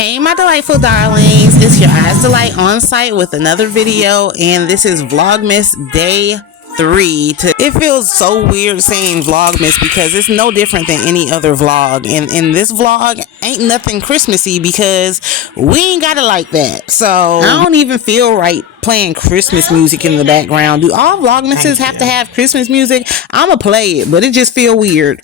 Hey my delightful darlings, it's your eyes delight on site with another video, and this is Vlogmas day 3. It feels so weird saying Vlogmas because it's no different than any other vlog, and in this vlog ain't nothing Christmassy because we ain't got it like that. So I don't even feel right playing Christmas music in the background. Do all Vlogmases have to have Christmas music? I'ma play it, but it just feel weird.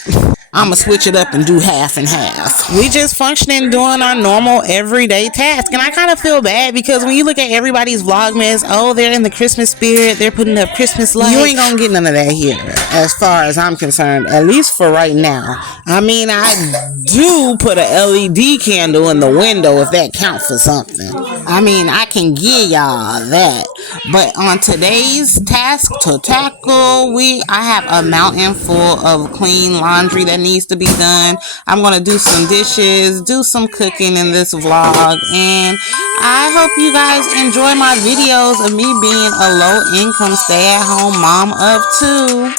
I'ma switch it up and do half and half. We just functioning, doing our normal everyday task, and I kind of feel bad because when you look at everybody's Vlogmas, oh, they're in the Christmas spirit, they're putting up Christmas lights. You ain't gonna get none of that here, as far as I'm concerned, at least for right now. I mean, I do put a LED candle in the window if that counts for something. I mean, I can give y'all that. But on today's task to tackle, I have a mountain full of clean laundry that needs to be done. I'm gonna do some dishes, do some cooking in this vlog, and I hope you guys enjoy my videos of me being a low-income stay-at-home mom of 2.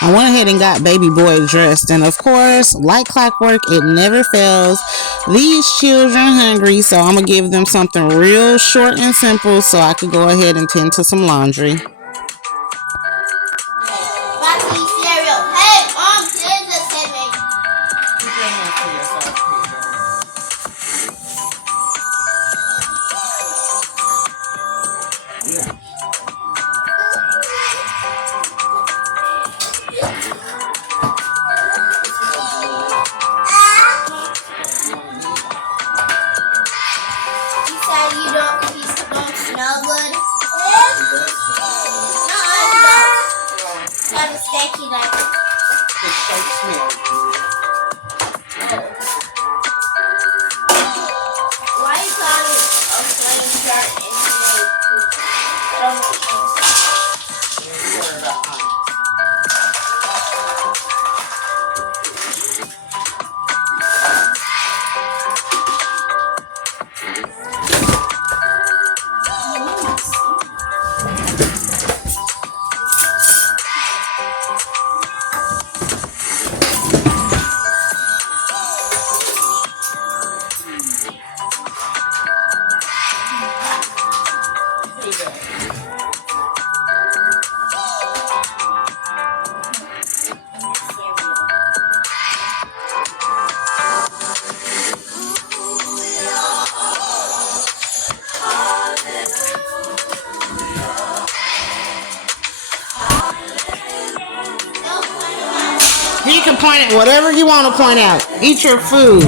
I went ahead and got baby boy dressed, and of course, like clockwork, it never fails. These children hungry, so I'm gonna give them something real short and simple so I could go ahead and tend to some laundry. You can point at whatever you want to point out. Eat your food.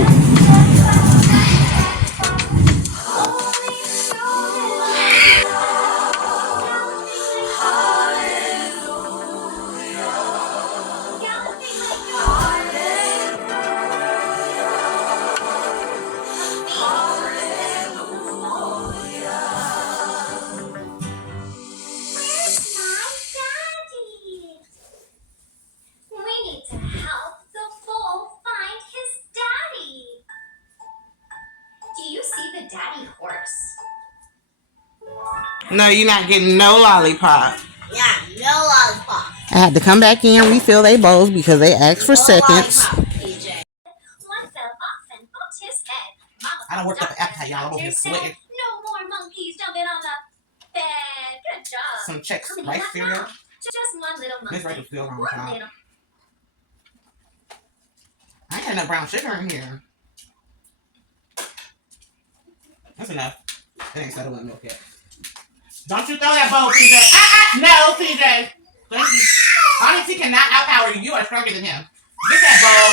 Daddy horse. No, you're not getting no lollipop. Yeah, no lollipop. I had to come back in and refill their bowls because they asked for seconds. One fell off and bumped his head. Mama I don't work up an appetite, y'all. I'm over here sweating. No more monkeys jumping on the bed. Good job. Some Chex rice cereal. Just one little monkey. This rice is still on top. Little. I ain't had no brown sugar in here. That's enough. It ain't settled in milk yet. Don't you throw that bowl, PJ. No, PJ. Thank you. Onyx, he cannot outpower you. You are stronger than him. Get that bowl.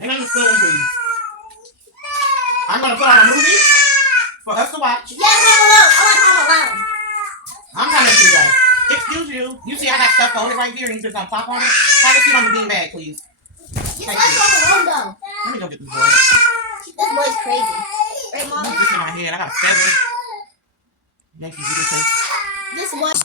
Hang on the spoon, please. I'm going to put on a movie for us to watch. Yeah, Home Alone. I'm coming, PJ. Excuse you. You see I got stuff folded right here and you just gonna pop on it? Have a seat on the bean bag, please. You like Home Alone, though. Let me go get this boy. This boy's crazy. Right, Mom? This in my head. I got a feather. Thank you, beautiful. This one.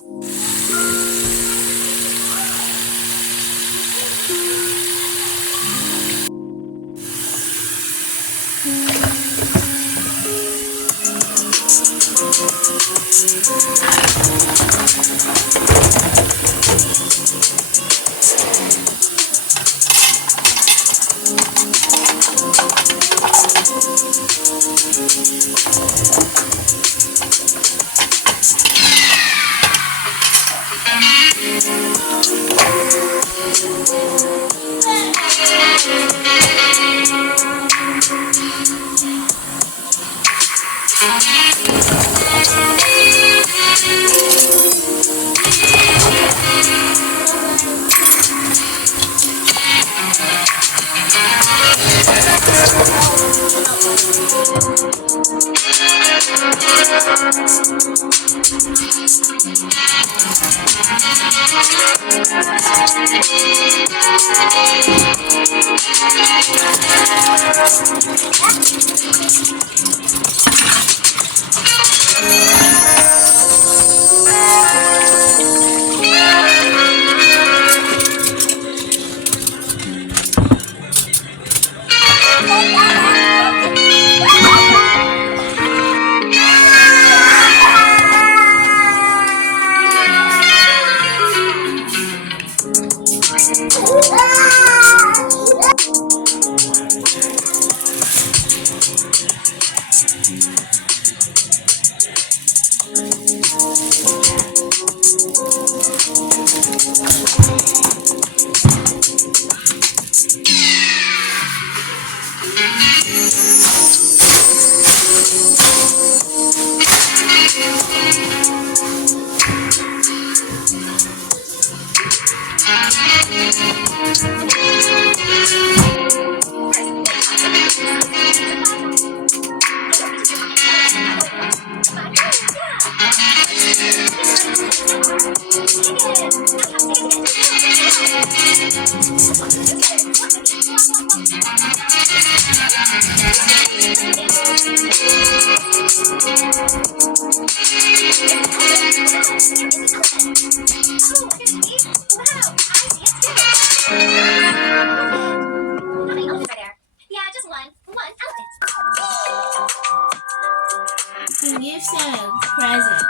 Gifts and present.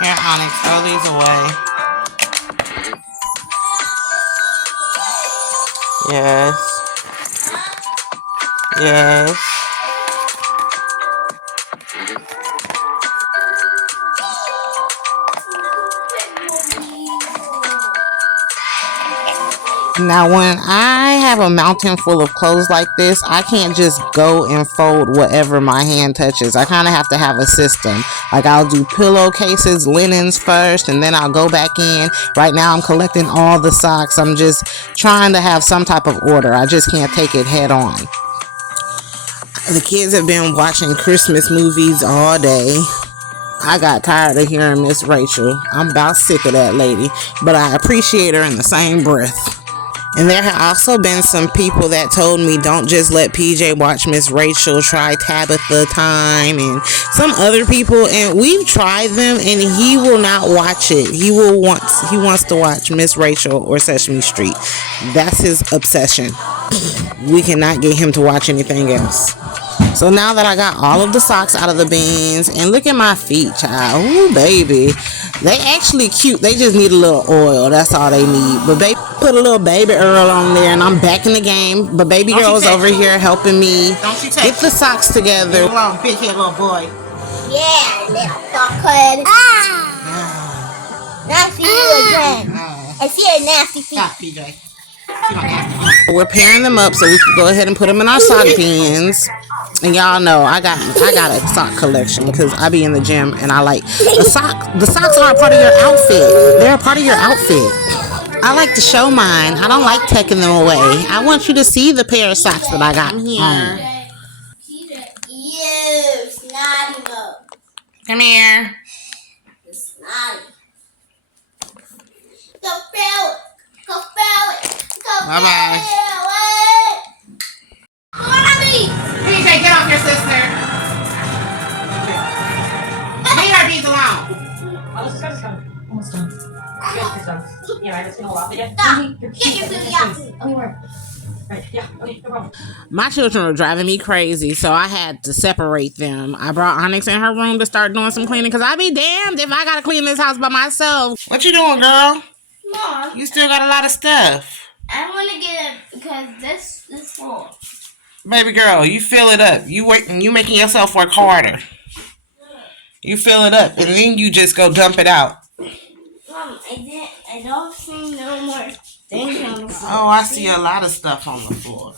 Here, Onyx, throw these away. Yes. Yes. Now, when I have a mountain full of clothes like this, I can't just go and fold whatever my hand touches. I kind of have to have a system. Like, I'll do pillowcases, linens first, and then I'll go back in. Right now, I'm collecting all the socks. I'm just trying to have some type of order. I just can't take it head on. The kids have been watching Christmas movies all day. I got tired of hearing Miss Rachel. I'm about sick of that lady, but I appreciate her in the same breath. And there have also been some people that told me don't just let PJ watch Miss Rachel, try Tabitha Time and some other people, and we've tried them and he will not watch it. He wants to watch Miss Rachel or Sesame Street. That's his obsession. We cannot get him to watch anything else. So now that I got all of the socks out of the bins, and look at my feet, child. Ooh, baby. They actually cute. They just need a little oil. That's all they need. But they put a little baby Earl on there, and I'm back in the game. But baby girl's over here helping me get the socks together. Big head little boy. Yeah, little fuckhead. Nasty you again. I see a nasty feet. Stop, PJ. We're pairing them up so we can go ahead and put them in our sock bins. And y'all know I got a sock collection because I be in the gym and I like the socks are a part of your outfit. They're a part of your outfit. I like to show mine. I don't like taking them away. I want you to see the pair of socks that I got here. You snotty mode. Come here. Snotty. Go throw it. Go throw it. Go Bye bye. throw it. Mommy. PJ, get off your sister. the subscribe is coming. Almost done. Good, it's done. Yeah, right, it's been a while. But yeah, Stop. Get your food out. okay, where? Right, yeah, okay, no problem. My children were driving me crazy, so I had to separate them. I brought Onyx in her room to start doing some cleaning, because I be damned if I gotta clean this house by myself. What you doing, girl? Mom, You still got a lot of stuff. I want to get it because this is full. Baby girl, you fill it up. You making yourself work harder. You fill it up, and then you just go dump it out. Mom, I don't see no more things on the floor. Oh, I see a lot of stuff on the floor.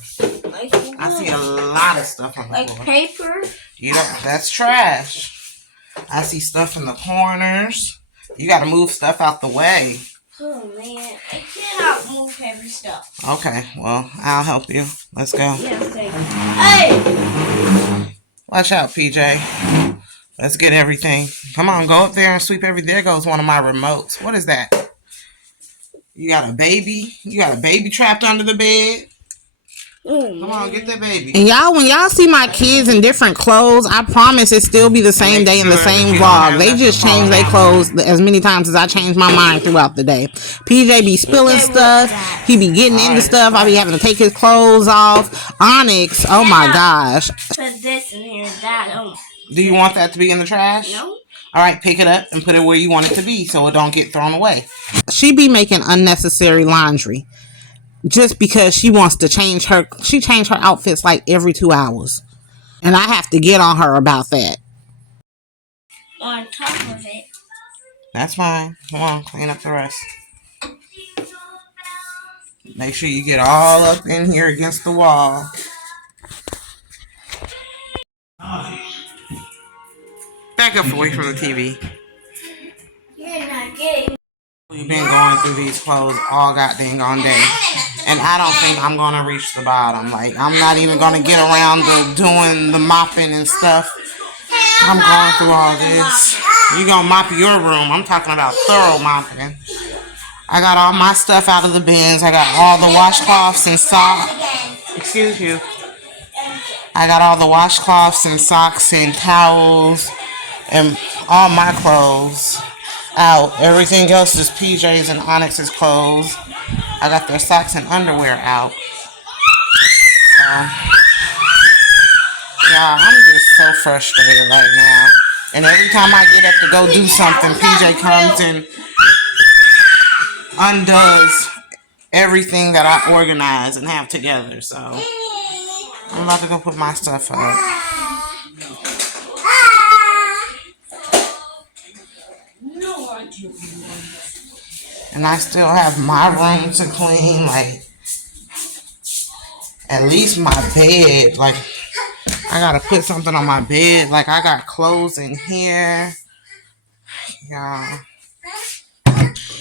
I see a lot of stuff on the like floor. paper. You know, that's trash. I see stuff in the corners. You got to move stuff out the way. Oh man, I cannot move heavy stuff. Okay, well, I'll help you. Let's go. Yeah, hey! Watch out, PJ. Let's get everything. Come on, go up there and sweep everything. There goes one of my remotes. What is that? You got a baby? You got a baby trapped under the bed? Come on, get that baby. And y'all, when y'all see my kids in different clothes, I promise it still be the same day in the same vlog. They just change their clothes as many times as I change my mind throughout the day. PJ be spilling stuff. He be getting into stuff. I be having to take his clothes off. Onyx, oh my gosh. Put this in here, that. Do you want that to be in the trash? No. All right, pick it up and put it where you want it to be so it don't get thrown away. She be making unnecessary laundry just because she wants to change her. She change her outfits like every 2 hours. And I have to get on her about that. On top of it. That's fine. Come on, clean up the rest. Make sure you get all up in here against the wall. Back up away from the TV. You're not getting. We've been going through these clothes all goddamn day. And I don't think I'm going to reach the bottom. Like, I'm not even going to get around to doing the mopping and stuff. I'm going through all this. You're going to mop your room. I'm talking about thorough mopping. I got all my stuff out of the bins. I got all the washcloths and socks. Excuse you. I got all the washcloths and socks and towels and all my clothes out. Everything else is PJ's and Onyx's clothes. I got their socks and underwear out. So, yeah, I'm just so frustrated right now. And every time I get up to go do something, PJ comes and undoes everything that I organize and have together. So, I'm about to go put my stuff up. And I still have my room to clean, like, at least my bed. Like, I gotta put something on my bed. Like, I got clothes in here. Yeah.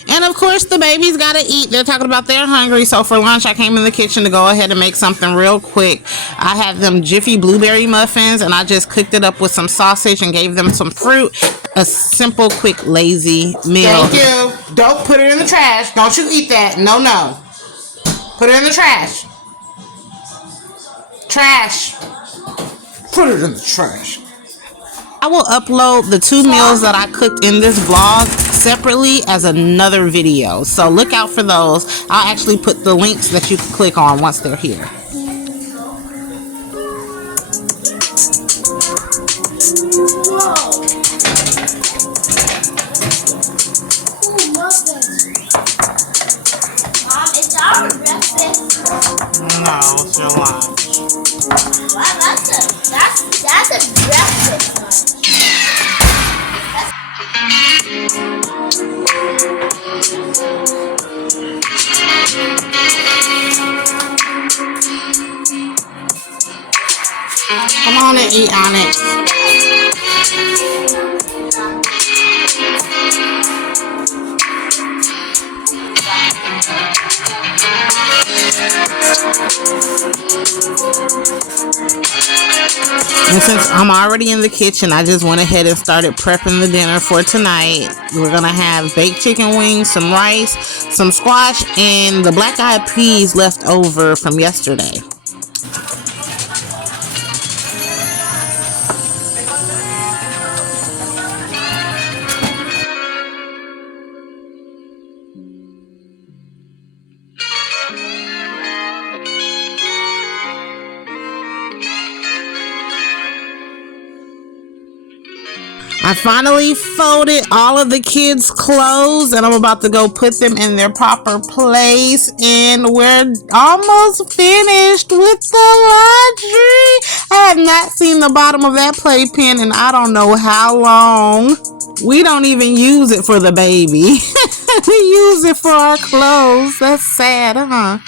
And of course, the babies gotta eat. They're talking about they're hungry. So for lunch, I came in the kitchen to go ahead and make something real quick. I had them Jiffy blueberry muffins, and I just cooked it up with some sausage and gave them some fruit. A simple, quick, lazy meal. Thank you. Don't put it in the trash. Don't you eat that. No, no. Put it in the trash. Trash. Put it in the trash. I will upload the 2 meals that I cooked in this vlog separately as another video. So look out for those. I'll actually put the links that you can click on once they're here. Mom, it's our breakfast. No, it's your lunch. Wow, that's a breakfast lunch. Come on and eat on it. And since I'm already in the kitchen, I just went ahead and started prepping the dinner for tonight. We're going to have baked chicken wings, some rice, some squash, and the black-eyed peas left over from yesterday. I finally folded all of the kids' clothes and I'm about to go put them in their proper place. And we're almost finished with the laundry. I have not seen the bottom of that playpen in I don't know how long. We don't even use it for the baby. We use it for our clothes. That's sad, huh?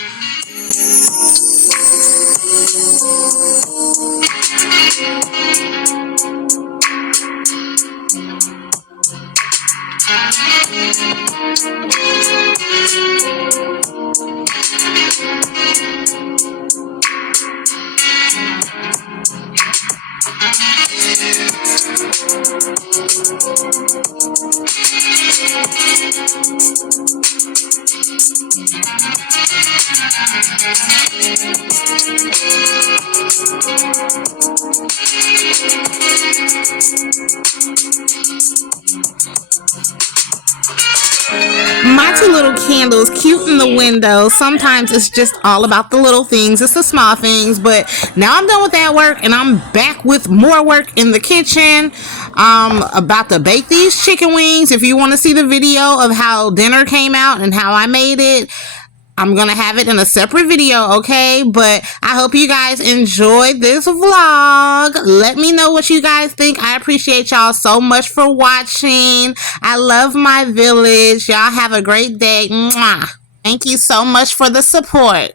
My two little candles, cute in the window. Sometimes it's just all about the little things. It's the small things. But now I'm done with that work and I'm back with more work in the kitchen. About to bake these chicken wings. If you want to see the video of how dinner came out and how I made it, I'm going to have it in a separate video, okay? But I hope you guys enjoyed this vlog. Let me know what you guys think. I appreciate y'all so much for watching. I love my village. Y'all have a great day. Mwah. Thank you so much for the support.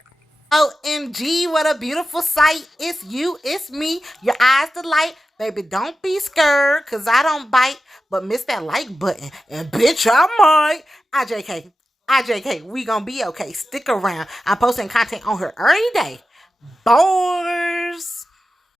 OMG, what a beautiful sight. It's you, it's me, your eyes delight. Baby, don't be scared, because I don't bite, but miss that like button. And bitch, I might. IJK, we gonna be okay. Stick around. I'm posting content on her every day. Boys.